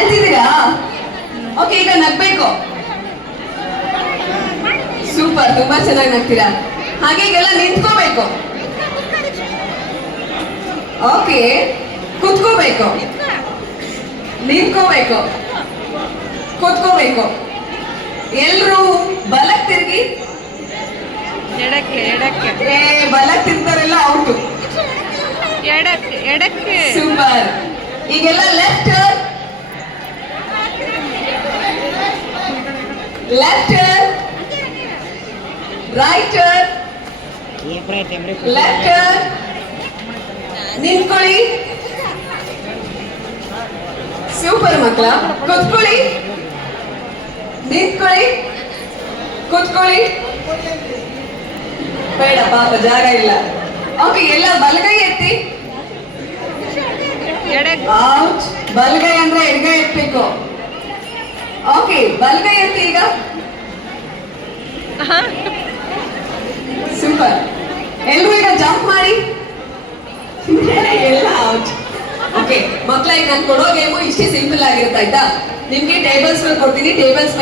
ಅಳ್ತಿದ್ದೀರಾ? Okay, ಈಗ ನಗ್ಬೇಕು. Super, ತುಂಬಾ ಚೆನ್ನಾಗಿ ನಗ್ತೀರಾ. ಹಾಗೆ ಈಗೆಲ್ಲ ನಿಂತ್ಕೋಬೇಕು. ಓಕೆ, ಕುತ್ಕೋಬೇಕು, ನಿಂತ್ಕೋಬೇಕು, ಕುತ್ಕೋಬೇಕು. ಎಲ್ರು ಬಲಕ್ ತಿರ್ಗಿ. ಬಲಕ್ ತಿರ್ತಾರೆಲ್ಲ ಔಟು. ಸೂಪರ್. ಈಗೆಲ್ಲ ಲೆಫ್ಟ್ ಲೆಫ್ಟ್ ರೈಟ್ ಲೆಫ್ಟ್. ನಿಂತ್ಕೊಳ್ಳಿ. ಸೂಪರ್ ಮಕ್ಕಳ. ಕುತ್ಕೊಳ್ಳಿ, ನಿಂತ್ಕೊಳ್ಳಿ, ಕುತ್ಕೊಳ್ಳಿ. ಬೇಡ ಪಾಪ, ಜಾಗ ಇಲ್ಲ. ಓಕೆ, ಎಲ್ಲ ಬಲಗೈ ಎತ್ತಿ. ಔಟ್. ಬಲಗೈ ಅಂದ್ರೆ ಎಡಗೈ ಎತ್ತಬೇಕು. ಓಕೆ, ಬಲಗೈ ಎತ್ತಿ ಈಗ. ಸೂಪರ್. ಎಲ್ರು ಈಗ ಜಂಪ್ ಮಾಡಿ. ಎಲ್ಲ ಔಟ್. ಓಕೆ ಮಕ್ಕಳ, ಈಗ ನಾನು ಕೊಡೋ ಗೇಮು ಇಷ್ಟೇ ಸಿಂಪಲ್ ಆಗಿರುತ್ತೆ ಆಯ್ತಾ. ನಿಮ್ಗೆ ಟೇಬಲ್ಸ್ ಕೊಡ್ತೀನಿ. ಟೇಬಲ್ಸ್